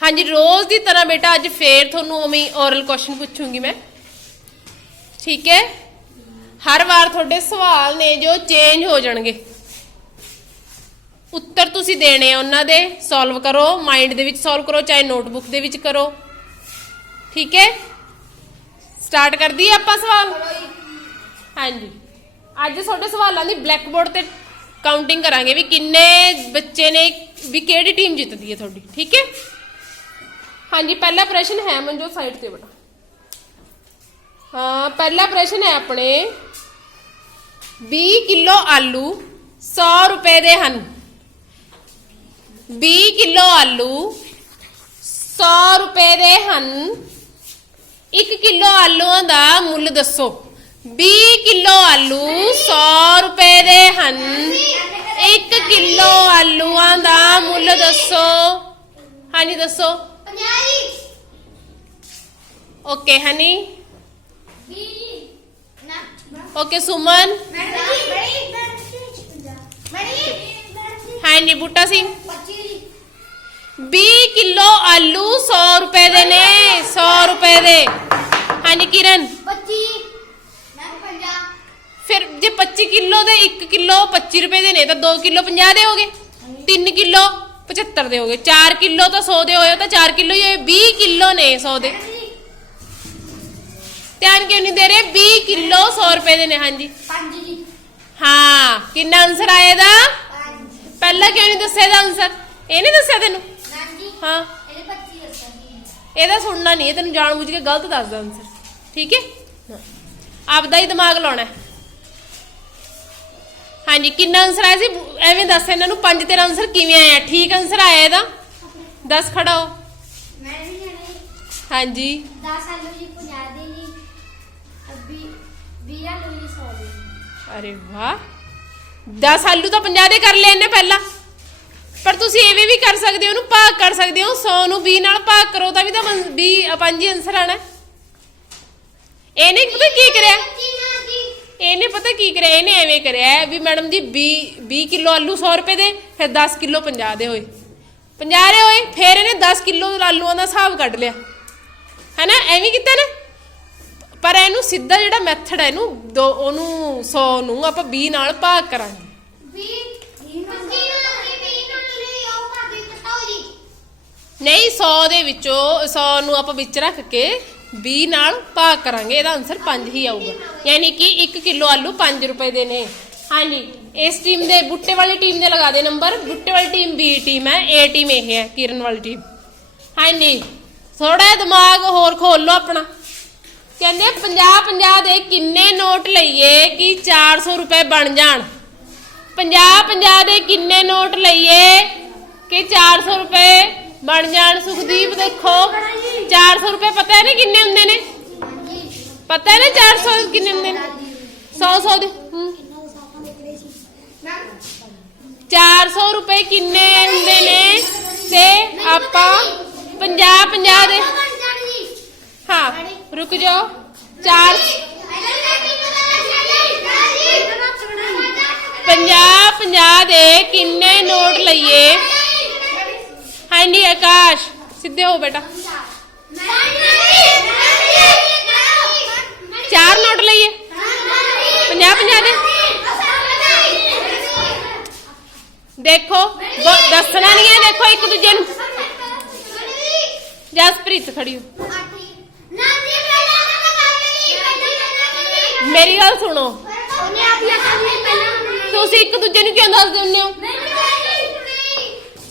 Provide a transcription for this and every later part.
ਹਾਂਜੀ, ਰੋਜ਼ ਦੀ ਤਰ੍ਹਾਂ ਬੇਟਾ ਅੱਜ ਫੇਰ ਤੁਹਾਨੂੰ ਉਵੇਂ ਔਰਲ ਕੁਐਸਚਨ ਪੁੱਛੂੰਗੀ ਮੈਂ। ਠੀਕ ਹੈ? ਹਰ ਵਾਰ ਤੁਹਾਡੇ ਸਵਾਲ ਨੇ ਜੋ ਚੇਂਜ ਹੋ ਜਾਣਗੇ। ਉੱਤਰ ਤੁਸੀਂ ਦੇਣੇ ਆ ਉਹਨਾਂ ਦੇ ਸੋਲਵ ਕਰੋ ਮਾਈਂਡ ਦੇ ਵਿੱਚ ਸੋਲਵ ਕਰੋ, ਚਾਹੇ ਨੋਟਬੁੱਕ ਦੇ ਵਿੱਚ ਕਰੋ। ਠੀਕ ਹੈ? ਸਟਾਰਟ ਕਰ ਦਈਏ ਆਪਾਂ ਸਵਾਲ? ਹਾਂਜੀ। ਅੱਜ ਤੁਹਾਡੇ ਸਵਾਲਾਂ ਦੀ ਬਲੈਕ ਬੋਰਡ ਤੇ ਕਾਊਂਟਿੰਗ ਕਰਾਂਗੇ ਵੀ ਕਿੰਨੇ ਬੱਚੇ ਨੇ, ਵੀ ਕਿਹੜੀ ਟੀਮ ਜਿੱਤਦੀ ਹੈ ਤੁਹਾਡੀ। ਠੀਕ ਹੈ? ਹਾਂਜੀ, ਪਹਿਲਾ ਪ੍ਰਸ਼ਨ ਹੈ ਮਨਜੋਤ ਸਾਈਡ ਤੇ ਬਟਾ ਹਾਂ, ਪਹਿਲਾ ਪ੍ਰਸ਼ਨ ਹੈ ਆਪਣੇ। 20 ਕਿਲੋ ਆਲੂ 100 ਰੁਪਏ ਦੇ ਹਨ। 20 ਕਿਲੋ ਆਲੂ 100 ਰੁਪਏ ਦੇ ਹਨ। 1 ਕਿਲੋ ਆਲੂਆਂ ਦਾ ਮੁੱਲ ਦੱਸੋ। 20 ਕਿਲੋ ਆਲੂ 100 ਰੁਪਏ ਦੇ ਹਨ। 1 ਕਿਲੋ ਆਲੂਆਂ ਦਾ ਮੁੱਲ ਦੱਸੋ। ਹਾਂਜੀ, ਦੱਸੋ। Okay honey okay Suman? ਹਾਂਜੀ ਬੂਟਾ ਸਿੰਘ। 20 ਕਿਲੋ ਆਲੂ 100 ਰੁਪਏ ਦੇ ਨੇ 100 ਰੁਪਏ ਦੇ। ਹਾਂਜੀ ਕਿਰਨ? ਫਿਰ ਜੇ 25 ਕਿਲੋ ਦੇ 1 ਕਿਲੋ 25 ਰੁਪਏ ਦੇ ਨੇ ਤਾਂ 2 ਕਿਲੋ 50 ਦੇ ਹੋਗੇ। 3 ਕਿਲੋ 75 ਦੇ ਹੋਗੇ 4 ਕਿਲੋ ਤਾਂ 100 ਦੇ ਹੋਏ ਤਾਂ 4 ਕਿਲੋ ਹੀ ਹੋਏ। 20 ਕਿਲੋ ਨੇ 100 ਦੇ। ਧਿਆਨ ਕਿਉਂ ਨਹੀਂ ਦੇ ਰਹੇ? 20 ਕਿਲੋ 100 ਰੁਪਏ ਦੇ ਨੇ ਹਾਂਜੀ। ਹਾਂ ਕਿੰਨਾ ਆਨਸਰ ਆਇਆ ਇਹਦਾ? ਪਹਿਲਾਂ ਕਿਉਂ ਨਹੀਂ ਦੱਸਿਆ ਇਹਦਾ ਆਨਸਰ ਇਹ ਨਹੀਂ ਦੱਸਿਆ ਤੈਨੂੰ? ਹਾਂ। ਇਹਦਾ ਸੁਣਨਾ ਨਹੀਂ ਇਹ ਤੈਨੂੰ ਜਾਣਬੁੱਝ ਕੇ ਗਲਤ ਦੱਸਦਾ ਆਨਸਰ ਠੀਕ ਹੈ। ਆਪਦਾ ਹੀ ਦਿਮਾਗ ਲਾਉਣਾ ਹੈ। ਹਾਂਜੀ ਕਿੰਨਾ ਆਨਸਰ ਆਇਆ ਸੀ? ਐਵੇਂ ਦੱਸ ਇਹਨਾਂ ਨੂੰ ਪੰਜ ਤੇਰਾ ਆਨਸਰ ਕਿਵੇਂ ਆਇਆ? ਠੀਕ ਆਨਸਰ ਆਇਆ ਇਹਦਾ? ਦੱਸ ਖੜਾ ਹੋ। ਹਾਂਜੀ। ਅਰੇ ਵਾਹ। 10 ਆਲੂ ਤਾਂ 50 ਦੇ ਕਰ ਲਏ ਇਹਨੇ ਪਹਿਲਾਂ। ਪਰ ਤੁਸੀਂ ਐਵੇਂ ਵੀ ਕਰ ਸਕਦੇ ਹੋ ਉਹਨੂੰ ਭਾਗ ਕਰ ਸਕਦੇ ਹੋ। 100 ਨੂੰ 20 ਨਾਲ ਭਾਗ ਕਰੋ ਤਾਂ ਵੀ ਤਾਂ 20 ਪੰਜ ਹੀ ਆਨਸਰ ਆਣਾ। ਇਹਨੇ ਪਤਾ ਕੀ ਕਰਿਆ? ਇਹਨੇ ਪਤਾ ਕੀ ਕਰਿਆ? ਇਹਨੇ ਐਵੇਂ ਕਰਿਆ ਵੀ ਮੈਡਮ ਜੀ 20 20 ਕਿਲੋ ਆਲੂ 100 ਰੁਪਏ ਦੇ ਫਿਰ 10 ਕਿਲੋ 50 ਦੇ ਹੋਏ। 50 ਦੇ ਹੋਏ ਫਿਰ ਇਹਨੇ 10 ਕਿਲੋ ਆਲੂਆਂ ਦਾ ਹਿਸਾਬ ਕੱਢ ਲਿਆ। ਹੈਨਾ? ਐਵੇਂ ਕੀਤਾ ਨਾ? ਪਰ ਇਹਨੂੰ ਸਿੱਧਾ ਜਿਹੜਾ ਮੈਥਡ ਹੈ ਇਹਨੂੰ ਦੋ ਉਹਨੂੰ 100 ਨੂੰ ਆਪਾਂ 20 ਨਾਲ ਭਾਗ ਕਰਾਂਗੇ। ਨਹੀਂ 100 ਦੇ ਵਿੱਚੋਂ 100 ਨੂੰ ਆਪਾਂ ਵਿੱਚ ਰੱਖ ਕੇ 20 ਨਾਲ ਭਾਗ ਕਰਾਂਗੇ, ਇਹਦਾ ਆਨਸਰ 5 ਹੀ ਆਊਗਾ। ਯਾਨੀ ਕਿ 1 ਕਿਲੋ ਆਲੂ 5 ਰੁਪਏ ਦੇ ਨੇ। ਹਾਂਜੀ, ਇਸ ਟੀਮ ਦੇ ਬੁੱਟੇ ਵਾਲੀ ਟੀਮ ਦੇ ਲਗਾ ਦੇ ਨੰਬਰ ਬੁੱਟੇ ਵਾਲੀ ਟੀਮ B ਟੀਮ ਹੈ, A ਟੀਮ ਇਹ ਹੈ, ਕਿਰਨ ਵਾਲੀ ਟੀਮ ਹਾਂਜੀ ਥੋੜਾ ਦਿਮਾਗ ਹੋਰ ਖੋਲ ਲਓ ਆਪਣਾ। ਕਹਿੰਦੇ 50 50 ਦੇ ਕਿੰਨੇ ਨੋਟ ਲਈਏ ਕਿ 400 ਰੁਪਏ ਬਣ ਜਾਣ? 50 50 ਦੇ ਕਿੰਨੇ ਨੋਟ ਲਈਏ ਕਿ 400 ਰੁਪਏ ਬਣ ਜਾਣ। ਸੁਖਦੀਪ ਦੇਖੋ 400 ਰੁਪਏ ਪਤਾ ਹੈ ਨਾ ਕਿੰਨੇ ਹੁੰਦੇ ਨੇ? ਪਤਾ ਹੈ ਨਾ 400 ਕਿੰਨੇ ਹੁੰਦੇ ਨੇ? 100 100 ਦੇ 400 ਰੁਪਏ ਕਿੰਨੇ ਹੁੰਦੇ ਨੇ? ਤੇ ਆਪਾਂ 50 50 ਦੇ। ਹਾਂ, ਰੁਕ ਜਾਓ। 4 50 50 ਦੇ ਕਿੰਨੇ ਨੋਟ ਲਈਏ? ਹਾਂਜੀ ਆਕਾਸ਼ ਸਿੱਧੇ ਹੋ ਬੇਟਾ ਚਾਰ ਨੋਟ ਲਈਏ 50 50 ਦੇ ਦੇਖੋ ਦੱਸਣਾ ਨਹੀਂ ਹੈ ਦੇਖੋ ਇੱਕ ਦੂਜੇ ਨੂੰ ਜਸਪ੍ਰੀਤ ਖੜੀ ਹੋ ਮੇਰੀ ਗੱਲ ਸੁਣੋ ਤੁਸੀਂ ਇੱਕ ਦੂਜੇ ਨੂੰ ਕਿਉਂ ਦੱਸ ਦਿੰਦੇ ਹੋ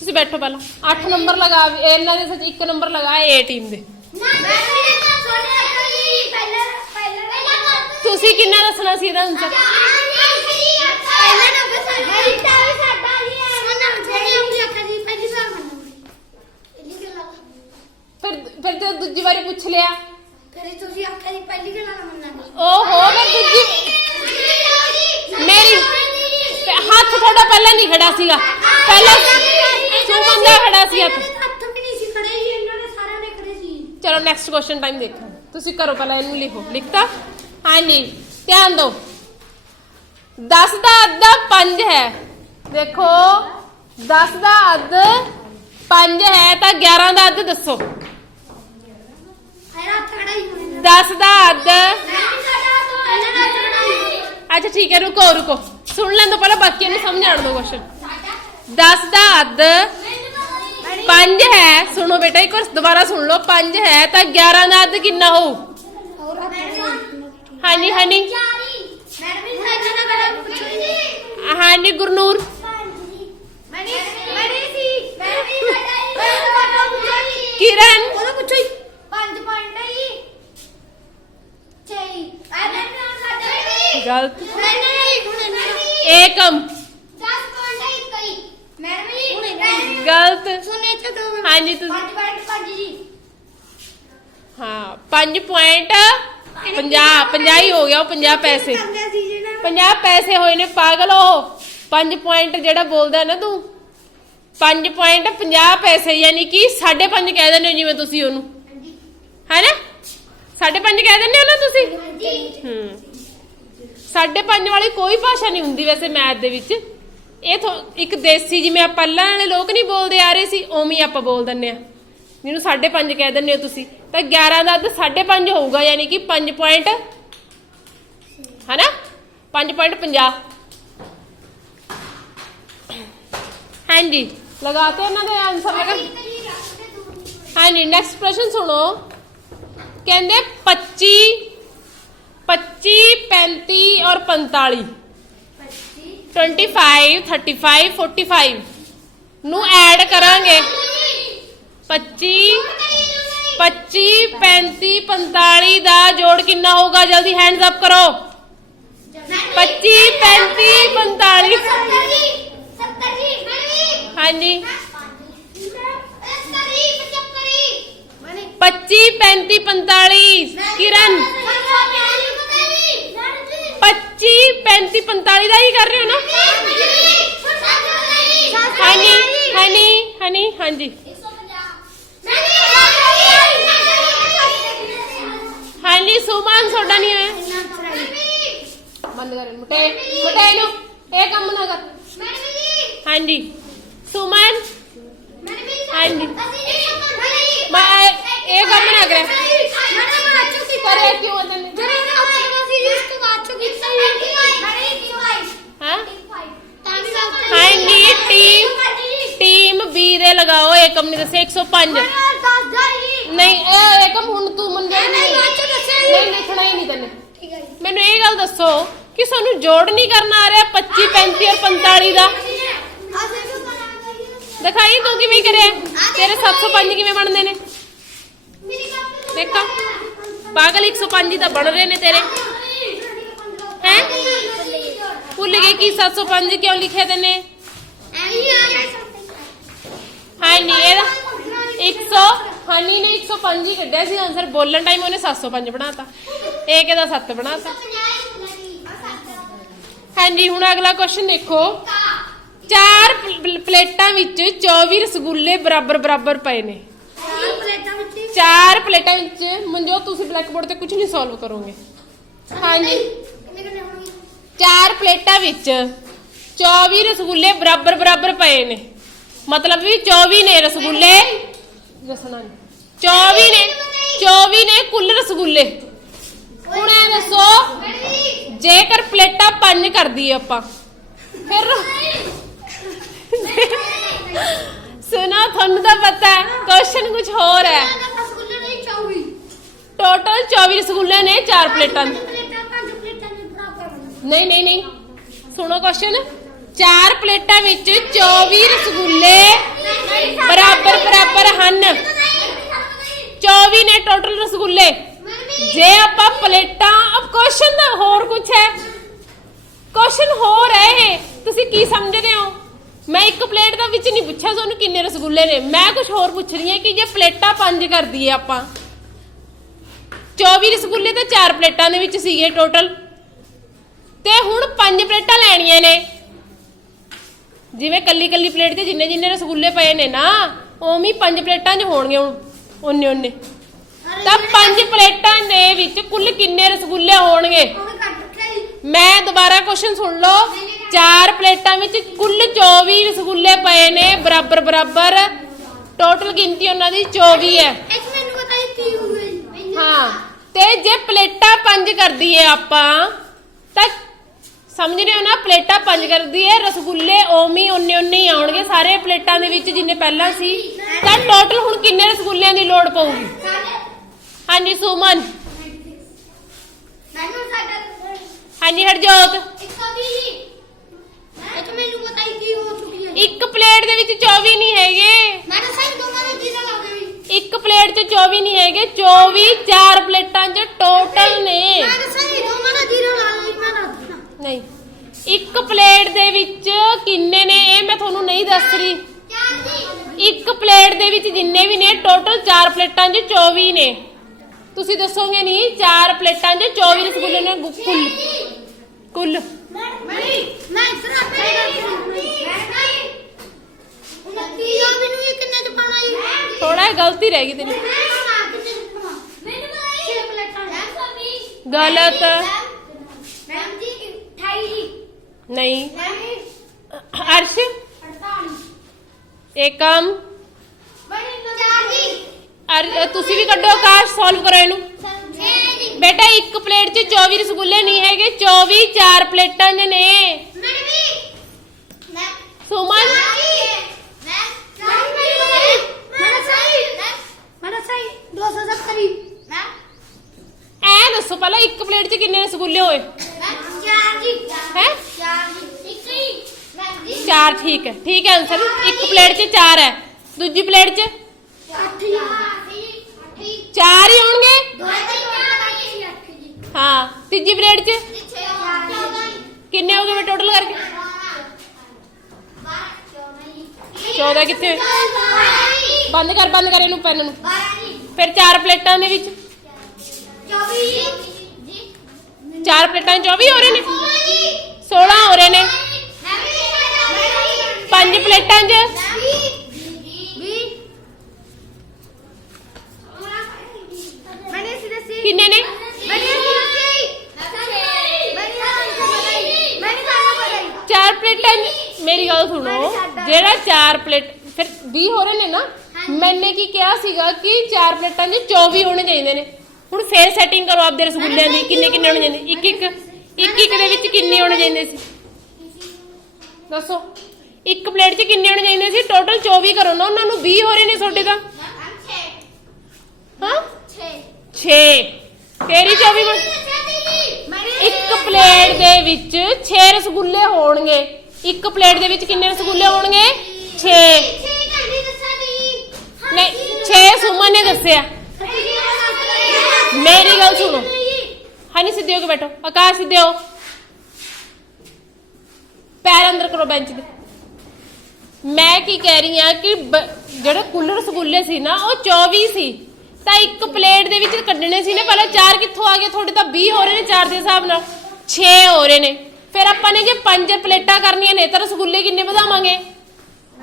ਤੁਸੀਂ ਬੈਠੋ ਪਹਿਲਾਂ। 8 ਨੰਬਰ ਲਗਾ ਇਹਨਾਂ ਦੇ ਸੱਚ ਇੱਕ ਨੰਬਰ ਲਗਾਏ ਏ ਟੀਮ ਦੇ। ਤੁਸੀਂ ਕਿੰਨਾ ਦੱਸਣਾ ਸੀ ਇਹਦਾ ਆਨਸਰ ਫਿਰ ਫਿਰ ਤੇ ਦੂਜੀ ਵਾਰੀ ਪੁੱਛ ਲਿਆ ਤੁਸੀਂ ਆਖਿਆ ਸੀ ਪਹਿਲੀ ਗੱਲ ਨਾ ਮੰਨਾਂਗੇ ਓਹੋ ਮੈਂ ਦੂਜੀ ਮੇਰੀ ਹੱਥ ਤੁਹਾਡਾ ਪਹਿਲਾਂ ਨਹੀਂ ਖੜਾ ਸੀਗਾ ਪਹਿਲਾਂ ਸੁਮਨ ਦਾ ਖੜਾ ਸੀ ਹੱਥ ਹੱਥ ਵੀ ਨਹੀਂ ਸੀ ਖੜੇ ਜੀ ਇਹਨਾਂ ਨੇ ਸਾਰਿਆਂ ਨੇ ਖੜੇ ਸੀ। ਚਲੋ ਨੈਕਸਟ ਕੁਐਸਚਨ ਟਾਈਮ ਦੇਖੋ। ਤੁਸੀਂ ਕਰੋ ਪਹਿਲਾਂ ਇਹਨੂੰ ਲਿਖੋ। ਲਿਖਤਾ? ਹਾਂਜੀ ਧਿਆਨ ਦਿਓ। 10 ਦਾ ਅੱਧਾ 5 ਹੈ। ਦੇਖੋ 10 ਦਾ ਅੱਧ 5 ਹੈ ਤਾਂ 11 ਦਾ ਅੱਧ ਦੱਸੋ। ਮੇਰਾ ਹੱਥ ਖੜਾ ਹੀ ਹੋਣਾ। 10 ਦਾ ਅੱਧ। ਮੈਂ ਵੀ ਸਾਡਾ ਤੋਂ ਇਹਨਾਂ ਨਾਲ ਖੜਾ ਹੀ। ਅੱਛਾ ਠੀਕ ਹੈ ਰੁਕੋ ਰੁਕੋ। ਸੁਣ ਲੈਣ ਤੋਂ ਪਹਿਲਾਂ ਬਾਕੀਆਂ ਨੂੰ ਸਮਝਾਉਣ ਦਿਓ ਕੁਐਸਚਨ ਸਾਡਾ 10 ਦਾ ਅੱਧ ਮੈਨੂੰ 5 ਹੈ। ਸੁਣੋ ਬੇਟਾ ਇੱਕ ਵਾਰ ਦੁਬਾਰਾ ਸੁਣ ਲਓ। 5 ਹੈ ਤਾਂ 11 ਦਾ ਅੱਧ ਕਿੰਨਾ ਹੋਊ? ਹੋਰ ਹਾਂਜੀ ਹਾਂਜੀ। ਮੈਡਮ ਵੀ ਸਾਡਾ ਨਾ ਕਰਾ ਪੁੱਛੋ ਹਾਂਜੀ ਗੁਰਨੂਰ। ਮੈਂ ਨਹੀਂ ਮੈਂ ਨਹੀਂ ਸੀ ਮੈਂ ਵੀ ਸਾਡਾ ਹੀ ਮੈਂ ਪੁੱਛੋ ਜੀ ਕਿਰਨ ਉਹਦਾ ਪੁੱਛੋ ਹੀ 5 ਪੁਆਇੰਟ ਹੈ ਜੀ 6 ਆ ਮੈਂ ਸਾਡਾ ਹੀ ਗਲਤ ਨਹੀਂ ਨਹੀਂ ਹੁਣ ਨਹੀਂ ਏਕਮ 10 ਪੁਆਇੰਟ ਹੈ ਇੱਕ ਹੀ ਮੈਡਮ ਜੀ ਹੁਣ ਗਲਤ ਸੁਣੇ ਹਾਂਜੀ ਤੁਸੀਂ 5 ਪੁਆਇੰਟ 5 ਜੀ। ਹਾਂ 5 ਪੁਆਇੰਟ 50 50 ਹੀ ਹੋ ਗਿਆ ਉਹ 50 ਪੈਸੇ। ਕਰਦੇ ਸੀ ਜਿਹੜਾ। 50 ਪੈਸੇ ਹੋਏ ਨੇ ਪਾਗਲ ਉਹ 5 ਪੁਆਇੰਟ ਜਿਹੜਾ ਬੋਲਦਾ ਨਾ ਤੂੰ। 5 ਪੁਆਇੰਟ 50 ਪੈਸੇ ਯਾਨੀ ਕਿ 5.5 ਕਹਿ ਦਿੰਦੇ ਹੋ ਜਿਵੇਂ ਤੁਸੀਂ ਉਹਨੂੰ। ਹੈਨਾ? 5.5 ਕਹਿ ਦਿੰਦੇ ਹੋ ਨਾ ਤੁਸੀਂ? ਜੀ ਹੂੰ। ਸਾਢੇ ਪੰਜ ਵਾਲੀ ਕੋਈ ਭਾਸ਼ਾ ਨਹੀਂ ਹੁੰਦੀ ਵੈਸੇ ਮੈਥ ਦੇ ਵਿੱਚ। ਇਹ ਥੋ- ਇੱਕ ਦੇਸੀ ਜਿਵੇਂ ਆਪਾਂ ਪਹਿਲਾਂ ਵਾਲੇ ਲੋਕ ਨਹੀਂ ਬੋਲਦੇ, ਆ ਰਹੇ ਸੀ, ਉਵੇਂ ਹੀ ਆਪਾਂ ਬੋਲ ਦਿੰਨੇ ਆ ਜਿਹਨੂੰ ਸਾਢੇ ਪੰਜ ਕਹਿ ਦਿੰਦੇ ਹੋ ਤੁਸੀਂ। ਤਾਂ 11 ਦਾ ਅੱਧ ਸਾਢੇ ਪੰਜ ਹੋਊਗਾ, ਯਾਨੀ ਕਿ 5 ਪੁਆਇੰਟ, ਹੈਨਾ? 5.50 ਹਾਂਜੀ, ਲਗਾ ਕੇ ਇਹਨਾਂ ਦੇ ਆਨਸਰ ਲਗਾ ਹਾਂਜੀ ਨੈਕਸਟ ਪ੍ਰਸ਼ਨ ਸੁਣੋ। ਕਹਿੰਦੇ 25 25 35 ਔਰ 45 25 35 45 ਨੂੰ ਐਡ ਕਰਾਂਗੇ। 25 25 35 45 ਦਾ ਜੋੜ ਕਿੰਨਾ ਹੋਊਗਾ? ਜਲਦੀ ਹੈਂਡਸ ਅਪ ਕਰੋ। 25 35 45 ਹਾਂਜੀ। 70 25 35 45 ਕਿਰਨ। 25 35 45 ਦਾ ਹੀ ਕਰ ਰਹੇ ਹੋ ਨਾ? ਹਨੀ ਹਨੀ ਹਨੀ ਹਾਂਜੀ। ਹਾਂਜੀ ਸੁਮਨ ਤੁਹਾਡਾ ਨਹੀਂ ਆਇਆ? ਬੰਦ ਕਰ ਇਹਨੂੰ ਮਟੇ ਮਟੇ ਇਹ ਕੰਮ ਨਾ ਕਰ। ਹਾਂਜੀ ਸੁਮਨ ਹਾਂਜੀ। ਮੈਂ ਇਹ- ਕੰਮ ਨਾ ਕਰਿਆ। ਕਰੇ ਕਿਉਂ ਅੰਦਰ ਨੇ ਹਾਂ ਹਾਂਜੀ ਟੀਮ ਟੀਮ ਬੀ ਦੇ ਲਗਾਓ ਏਕਮ ਨੇ ਦੱਸਿਆ 105 ਨਹੀਂ, ਇਹ ਏਕਮ ਹੁਣ ਤੂੰ ਮੰਨਿਆ ਨਹੀਂ। ਨਹੀਂ, ਲਿਖਣਾ ਹੀ ਨਹੀਂ ਤੈਨੇ। ਮੈਨੂੰ ਇਹ ਗੱਲ ਦੱਸੋ ਕਿ ਸਾਨੂੰ ਜੋੜ ਨਹੀਂ ਕਰਨਾ ਆ ਰਿਹਾ 25 35 ਔਰ 45 ਦਾ? ਦਿਖਾਈ ਤੂੰ ਕਿਵੇਂ ਕਰਿਆ? ਤੇਰੇ 705 ਕਿਵੇਂ ਬਣਦੇ ਨੇ? ਦੇਖਾਂ। ਪਾਗਲ 105 ਤਾਂ ਬਣ ਰਹੇ ਨੇ ਤੇਰੇ। ਹੈਂ? ਭੁੱਲ ਗਏ ਕਿ 705 ਕਿਉਂ ਲਿਖਿਆ ਤੈਨੇ? ਹਾਂਜੀ ਇਹਦਾ 100 ਹਨੀ ਨੇ 105 ਹੀ ਕੱਢਿਆ ਸੀ। ਆਨਸਰ ਬੋਲਣ ਟਾਈਮ ਉਹਨੇ 705 ਬਣਾਤਾ। ਇਹ ਕਿਹਦਾ 7 ਬਣਾਤਾ। ਹਾਂਜੀ, ਹੁਣ ਅਗਲਾ ਕੁਐਸਚਨ ਦੇਖੋ। ਚਾਰ ਪਲੇਟਾਂ ਵਿੱਚ 24 ਰਸਗੁੱਲੇ ਬਰਾਬਰ ਬਰਾਬਰ ਪਏ ਨੇ। ਚਾਰ ਪਲੇਟਾਂ ਵਿੱਚ ਮਨਜੋਤ ਤੁਸੀਂ ਬਲੈਕ ਬੋਰਡ ਤੇ ਕੁਝ ਨਹੀਂ ਸੋਲਵ ਕਰੋਗੇ। ਹਾਂਜੀ। ਚਾਰ ਪਲੇਟਾਂ ਵਿੱਚ 24 ਰਸਗੁੱਲੇ ਬਰਾਬਰ ਬਰਾਬਰ ਪਏ ਨੇ। ਮਤਲਬ ਵੀ 24 ਨੇ ਰਸਗੁੱਲੇ। ਦੱਸਣਾ ਨੀ। 24 ਨੇ 24 ਨੇ ਕੁੱਲ ਰਸਗੁੱਲੇ। ਹੁਣ ਇਹ ਦੱਸੋ ਜੇਕਰ ਪਲੇਟਾਂ ਪੰਜ ਕਰਦੀ ਆਪਾਂ ਫਿਰ ਸੁਣਾ ਤੁਹਾਨੂੰ ਤਾਂ ਪਤਾ ਹੈ ਕੁਐਸਚਨ ਕੁਝ ਹੋਰ ਹੈ। ਟੋਟਲ 24 ਰਸਗੁੱਲੇ ਨੇ ਚਾਰ ਪਲੇਟਾਂ ਨਹੀਂ ਨਹੀਂ ਨਹੀਂ। ਸੁਣੋ ਕੁਐਸਚਨ ਚਾਰ ਪਲੇਟਾਂ ਵਿੱਚ 24 ਰਸਗੁੱਲੇ ਬਰਾਬਰ ਬਰਾਬਰ ਹਨ। 24 ਨੇ ਟੋਟਲ ਰਸਗੁੱਲੇ। ਜੇ ਆਪਾਂ ਪਲੇਟਾਂ, ਅਬ ਕੁਐਸਚਨ ਦਾ ਹੋਰ ਕੁਝ ਹੈ। ਕੁਐਸਚਨ ਹੋਰ ਹੈ ਇਹ। ਤੁਸੀਂ ਕੀ ਸਮਝਦੇ ਹੋ? ਮੈਂ ਇੱਕ ਪਲੇਟ ਦਾ ਵਿੱਚ ਨਹੀਂ ਪੁੱਛਿਆ, ਤੁਹਾਨੂੰ ਕਿੰਨੇ ਰਸਗੁੱਲੇ ਨੇ। ਮੈਂ ਕੁਝ ਹੋਰ ਪੁੱਛ ਰਹੀ ਹਾਂ ਕਿ ਜੇ ਪਲੇਟਾਂ ਪੰਜ ਕਰਦੀ ਹੈ ਆਪਾਂ। 24 ਰਸਗੁੱਲੇ ਤਾਂ ਚਾਰ ਪਲੇਟਾਂ ਦੇ ਵਿੱਚ ਸੀਗੇ ਟੋਟਲ ਤੇ ਹੁਣ ਪੰਜ ਪਲੇਟਾਂ ਲੈਣੀਆਂ ਨੇ। ਜਿਵੇਂ ਕੱਲੀ ਕੱਲੀ ਪਲੇਟ ਤੇ ਜਿੰਨੇ ਜਿੰਨੇ ਰਸਗੁੱਲੇ ਪਏ ਨੇ ਨਾ ਉਵੇਂ ਹੀ ਪੰਜ ਪਲੇਟਾਂ 'ਚ ਹੋਣਗੇ ਹੁਣ ਉਹਨੇ ਉਹਨੇ। ਤਾਂ ਪੰਜ ਪਲੇਟਾਂ ਦੇ ਵਿੱਚ ਕੁੱਲ ਕਿੰਨੇ ਰਸਗੁੱਲੇ ਹੋਣਗੇ? ਮੈਂ ਦੁਬਾਰਾ ਕੁਐਸਚਨ ਸੁਣ ਲਓ। ਚਾਰ ਪਲੇਟਾਂ ਵਿੱਚ ਕੁੱਲ 24 ਰਸਗੁੱਲੇ ਪਏ ਨੇ ਬਰਾਬਰ ਬਰਾਬਰ। ਟੋਟਲ ਗਿਣਤੀ ਉਹਨਾਂ ਦੀ 24 ਹੈ। ਇੱਕ ਮੈਨੂੰ ਪਤਾ ਹੀ ਕੀ ਹੋਊਗਾ ਹਾਂ ਤੇ ਜੇ ਪਲੇਟਾਂ ਪੰਜ ਕਰਦੀ ਏ ਆਪਾਂ ਤਾਂ ਸਮਝ ਰਹੇ ਹੋ ਨਾ ਪਲੇਟਾਂ ਪੰਜ ਕਰਦੀ ਏ, ਰਸਗੁੱਲੇ, ਓਮੀ ਉਨੇ ਉਨੇ ਹੀ ਆਉਣਗੇ ਸਾਰੇ ਪਲੇਟਾਂ ਦੇ ਵਿੱਚ ਜਿੰਨੇ ਪਹਿਲਾਂ ਸੀ। ਤਾਂ ਟੋਟਲ ਹੁਣ ਕਿੰਨੇ ਰਸਗੁੱਲਿਆਂ ਦੀ ਲੋੜ ਪਊਗੀ? ਹਾਂਜੀ, ਸੁਮਨ। ਹਾਂਜੀ, ਹਰਜੋਤ। ਇੱਕੋ ਵੀ ਇੱਕ ਮੈਨੂੰ ਪਤਾ ਹੀ ਕੀ ਹੋ ਚੁੱਕੀ ਹੈ ਇੱਕ ਪਲੇਟ ਦੇ ਵਿੱਚ 24 ਨਹੀਂ ਹੈਗੇ। ਮੈਂ ਤਾਂ ਸਹੀ ਦੋਨਾਂ ਨੂੰ ਜੀਰਾ ਲਾ ਦੇਵੀ ਇੱਕ ਪਲੇਟ 'ਚ 24 ਨਹੀਂ ਹੈਗੇ 24 ਚਾਰ ਪਲੇਟਾਂ 'ਚ ਟੋਟਲ ਨੇ। ਮੈਂ ਤਾਂ ਸਹੀ ਦੋਨਾਂ ਨੂੰ ਜੀਰਾ ਲਾ ਦੇਵੀ ਮੈਂ ਦੱਸ ਨਹੀਂ। ਇੱਕ ਪਲੇਟ ਦੇ ਵਿੱਚ ਕਿੰਨੇ ਨੇ ਇਹ ਮੈਂ ਤੁਹਾਨੂੰ ਨਹੀਂ ਦੱਸ ਰਹੀ। ਇੱਕ ਪਲੇਟ ਦੇ ਵਿੱਚ ਜਿੰਨੇ ਵੀ ਨੇ, ਟੋਟਲ 4 ਪਲੇਟਾਂ 'ਚ 24 ਨੇ। ਤੁਸੀਂ ਦੱਸੋਗੇ ਨਹੀਂ 4 ਪਲੇਟਾਂ 'ਚ 24 ਰਸਗੁੱਲੇ ਨੇ ਕੁੱਲ। ਕੁੱਲ। ਨਹੀਂ ਨਹੀਂ ਸਿਰ ਆਪਣੇ ਥੋੜਾ ਗਲਤੀ ਰਹਿ ਗਈ ਤੇਰੀ। ਗਲਤ। ਮੈਮ ਜੀ 28 ਜੀ। ਨਹੀਂ। ਮੈਮ ਅਰਸ਼। 48 ਏਕਮ ਬੜੀ ਚਾਰ ਜੀ। ਅਰ ਤੁਸੀਂ ਵੀ ਕੱਢੋ ਆਕਾਸ਼ ਸੋਲਵ ਕਰੋ ਇਹਨੂੰ। 6 ਜੀ। ਬੇਟਾ ਇੱਕ ਪਲੇਟ 'ਚ 24 ਰਸਗੁੱਲੇ ਨਹੀਂ ਹੈਗੇ 24 ਚਾਰ ਪਲੇਟਾਂ 'ਚ ਨੇ। ਸੁਮਨ ਐ ਦੱਸੋ ਪਹਿਲਾਂ ਇੱਕ ਪਲੇਟ 'ਚ ਕਿੰਨੇ ਰਸਗੁੱਲੇ ਹੋਏ? ਹੈ? ਚਾਰ ਠੀਕ ਹੈ। ਠੀਕ ਹੈ ਆਨਸਰ ਇੱਕ ਪਲੇਟ 'ਚ ਚਾਰ ਹੈ। ਦੂਜੀ ਪਲੇਟ 'ਚ? ਚਾਰ ਹੀ ਹੋਣਗੇ? ਹਾਂ। ਤੀਜੀ ਪਲੇਟ 'ਚ? ਕਿੰਨੇ ਹੋ ਗਏ ਵੇ ਟੋਟਲ ਕਰਕੇ? 14 ਕਿੱਥੇ? ਬੰਦ ਕਰ ਬੰਦ ਕਰ ਇਹਨੂੰ ਪੈਨ ਨੂੰ। ਫਿਰ ਚਾਰ ਪਲੇਟਾਂ ਦੇ ਵਿੱਚ। ਚਾਰ ਪਲੇਟਾਂ 'ਚ 24 ਹੋ ਰਹੇ ਨੇ? 16 ਹੋ ਰਹੇ ਨੇ। ਪੰਜ ਪਲੇਟਾਂ 'ਚ? ਕਿੰਨੇ ਨੇ? ਚਾਰ ਪਲੇਟਾਂ 'ਚ- ਮੇਰੀ ਗੱਲ ਸੁਣੋ। ਜਿਹੜਾ ਚਾਰ ਪਲੇਟ ਫਿਰ 20 ਹੋ ਰਹੇ ਨੇ ਨਾ? ਮੈਨੇ ਕੀ ਕਿਹਾ ਸੀਗਾ ਕਿ ਚਾਰ ਪਲੇਟਾਂ 'ਚ 24 ਹੋਣੇ ਚਾਹੀਦੇ ਨੇ। ਹੁਣ ਫੇਰ ਸੈਟਿੰਗ ਕਰੋ ਆਪਦੇ ਰਸਗੁੱਲਿਆਂ ਦੀ ਕਿੰਨੇ ਕਿੰਨੇ ਹੋਣੇ ਚਾਹੀਦੇ? ਇੱਕ ਇੱਕ ਇੱਕ ਇੱਕ ਦੇ ਵਿੱਚ ਕਿੰਨੇ ਹੋਣੇ ਚਾਹੀਦੇ ਸੀ? ਦੱਸੋ। ਇੱਕ ਪਲੇਟ 'ਚ ਕਿੰਨੇ ਹੋਣੇ ਚਾਹੀਦੇ ਸੀ? ਟੋਟਲ 24 ਕਰੋ ਨਾ ਉਹਨਾਂ ਨੂੰ 20 ਹੋ ਰਹੇ ਨੇ ਤੁਹਾਡੇ ਤਾਂ। ਹਾਂ? 6 ਤੇਰੀ 24 ਬਣ ਇੱਕ ਪਲੇਟ ਦੇ ਵਿੱਚ 6 ਰਸਗੁੱਲੇ ਹੋਣਗੇ। ਇੱਕ ਪਲੇਟ ਦੇ ਵਿੱਚ ਕਿੰਨੇ ਰਸਗੁੱਲੇ ਹੋਣਗੇ? 6 ਨਹੀਂ 6 ਸੁਮਨ ਨੇ ਦੱਸਿਆ। ਮੇਰੀ ਗੱਲ ਸੁਣੋ। ਹਾਂਜੀ ਸਿੱਧੇ ਹੋ ਕੇ ਬੈਠੋ। ਆਕਾਸ਼ ਸਿੱਧੇ ਹੋ। ਪੈਰ ਅੰਦਰ ਕਰੋ ਬੈਂਚ ਦੇ ਮੈਂ ਕੀ ਕਹਿ ਰਹੀ ਆ ਕਿ ਬ- ਜਿਹੜੇ ਕੁੱਲ ਸੀ ਨਾ, ਉਹ 24 ਸੀ। ਤਾਂ ਇੱਕ ਪਲੇਟ ਦੇ ਵਿੱਚ ਕੱਢਣੇ ਸੀ ਨਾ। ਪਹਿਲਾਂ ਚਾਰ ਕਿੱਥੋਂ ਆ ਗਏ? ਤੁਹਾਡੇ ਤਾਂ 20 ਹੋ ਰਹੇ ਨੇ ਚਾਰ ਦੇ ਹਿਸਾਬ ਨਾਲ। 6 ਹੋ ਰਹੇ ਨੇ। ਫਿਰ ਆਪਾਂ ਨੇ ਜੇ ਪੰਜ ਪਲੇਟਾਂ ਕਰਨੀਆਂ ਨੇ, ਤਾਂ ਰਸਗੁੱਲੇ ਕਿੰਨੇ ਵਧਾਵਾਂਗੇ?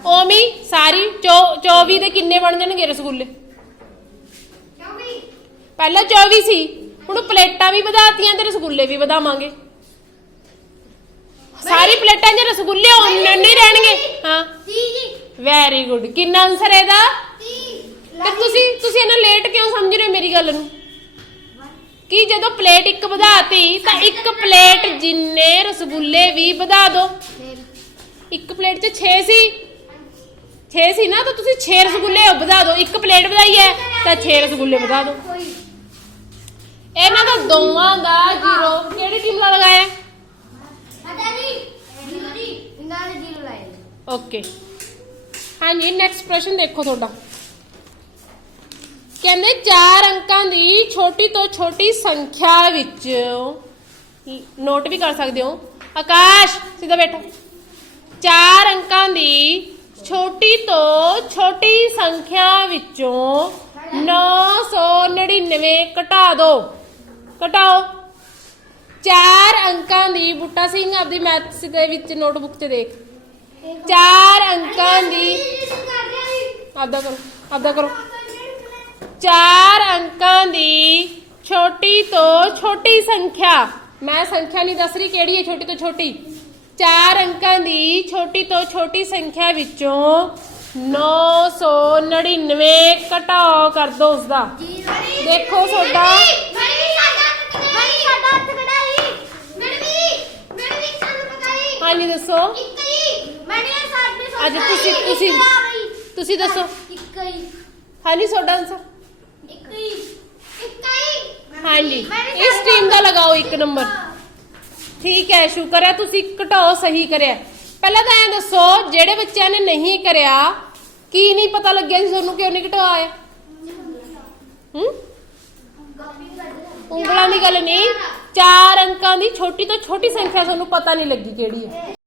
ਓਮੀ ਸਾਰੀ 24 ਦੇ ਕਿੰਨੇ ਬਣ ਜਾਣਗੇ ਰਸਗੁੱਲੇ? ਪਹਿਲਾਂ 24 ਸੀ ਹੁਣ ਪਲੇਟਾਂ ਵੀ ਵਧਾਤੀਆਂ ਤੇ ਰਸਗੁੱਲੇ ਵੀ ਵਧਾਵਾਂਗੇ। ਸਾਰੀ ਪਲੇਟਾਂ 'ਚ ਰਸਗੁੱਲੇ ਉਹਨੇ ਨਹੀਂ ਰਹਿਣਗੇ। ਹਾਂ। ਵੈਰੀ ਗੁੱਡ ਕਿੰਨਾ ਆਨਸਰ ਹੈ ਇਹਦਾ? ਤੇ ਤੁਸੀਂ ਤੁਸੀਂ ਇਹਨਾਂ ਲੇਟ ਕਿਉਂ ਸਮਝ ਰਹੇ ਹੋ ਮੇਰੀ ਗੱਲ ਨੂੰ? ਕਿ ਜਦੋਂ ਪਲੇਟ ਇੱਕ ਵਧਾਤੀ ਤਾਂ ਇੱਕ ਪਲੇਟ ਜਿੰਨੇ ਰਸਗੁੱਲੇ ਵੀ ਵਧਾ ਦਿਓ ਇੱਕ ਪਲੇਟ 'ਚ 6 ਸੀ। 6 ਸੀ ਨਾ ਤਾਂ ਤੁਸੀਂ 6 ਰਸਗੁੱਲੇ ਵਧਾ ਦਿਓ ਇੱਕ ਪਲੇਟ ਵਧਾਈ ਹੈ ਤਾਂ 6 ਰਸਗੁੱਲੇ ਵਧਾ ਦਿਓ ਇਹਨਾਂ ਦਾ ਦੋਵਾਂ ਦਾ ਜ਼ੀਰੋ। ਕਿਹੜੀ ਟੀਮ ਨਾਲ ਲਗਾਇਆ? ਓਕੇ ਹਾਂਜੀ ਨੈਕਸਟ ਪ੍ਰਸ਼ਨ ਦੇਖੋ ਤੁਹਾਡਾ। ਕਹਿੰਦੇ 4 ਅੰਕਾਂ ਦੀ ਛੋਟੀ ਤੋਂ ਛੋਟੀ ਸੰਖਿਆ ਵਿੱਚ ਨੋਟ ਵੀ ਕਰ ਸਕਦੇ ਹੋ। ਆਕਾਸ਼ ਸਿੱਧਾ ਬੈਠੋ। 4 ਅੰਕਾਂ ਦੀ ਛੋਟੀ ਤੋਂ ਛੋਟੀ ਸੰਖਿਆ ਵਿੱਚੋਂ 999 ਘਟਾ ਦਿਓ ਘਟਾਓ। ਚਾਰ ਅੰਕਾਂ ਦੀ ਬੁੱਟਾ ਸਿੰਘ ਆਪਦੀ ਮੈਥਸ ਦੇ ਵਿੱਚ ਨੋਟਬੁੱਕ 'ਚ ਦੇਖ। 4 ਅੰਕਾਂ ਦੀ ਆਪਦਾ ਕਰੋ ਆਪਦਾ ਕਰੋ। 4 ਅੰਕਾਂ ਦੀ ਛੋਟੀ ਤੋਂ ਛੋਟੀ ਸੰਖਿਆ। ਮੈਂ ਸੰਖਿਆ ਨਹੀਂ ਦੱਸ ਰਹੀ ਕਿਹੜੀ ਹੈ ਛੋਟੀ ਤੋਂ ਛੋਟੀ। ਚਾਰ ਅੰਕਾਂ ਦੀ ਛੋਟੀ ਤੋਂ ਛੋਟੀ ਸੰਖਿਆ ਵਿੱਚੋਂ 999 ਘਟਾਓ ਕਰ ਦੋ ਉਸ ਦਾ ਦੇਖੋ ਤੁਹਾਡਾ ਮਣੀ ਸਾਡਾ ਮਣੀ ਸਾਡਾ ਹੱਥ ਕਢਾਈ ਮਣੀ ਮਣੀ ਸਾਨੂੰ ਹਾਂਜੀ ਦੱਸੋ। ਇੱਕ ਹੀ। ਮਣੀ ਸਾਡੇ ਸੋਚ ਅੱਜ ਤੁਸੀਂ ਤੁਸੀਂ ਤੁਸੀਂ ਦੱਸੋ। ਇੱਕ ਹੀ। ਹਾਂਜੀ ਤੁਹਾਡਾ ਆਨਸਰ ਇੱਕ ਹੀ। ਇੱਕ ਹੀ। ਹਾਂਜੀ। ਇਸ ਟੀਮ ਦਾ ਲਗਾਓ ਇੱਕ ਨੰਬਰ ਠੀਕ ਹੈ ਸ਼ੁਕਰ ਹੈ ਤੁਸੀਂ ਘਟਾਓ ਸਹੀ ਕਰਿਆ। ਪਹਿਲਾਂ ਤਾਂ ਐਂ ਦੱਸੋ ਜਿਹੜੇ ਬੱਚਿਆਂ ਨੇ ਨਹੀਂ ਕਰਿਆ ਕੀ ਨਹੀਂ ਪਤਾ ਲੱਗਿਆ ਸੀ ਤੁਹਾਨੂੰ ਕਿਉਂ ਨਹੀਂ ਘਟਾਇਆ? ਹੂੰ। ਉਂਗਲਾਂ ਦੀ ਗੱਲ ਨਹੀਂ। ਚਾਰ ਅੰਕਾਂ ਦੀ ਛੋਟੀ ਤੋਂ ਛੋਟੀ ਸੰਖਿਆ ਤੁਹਾਨੂੰ ਪਤਾ ਨਹੀਂ ਲੱਗੀ ਕਿਹੜੀ ਹੈ।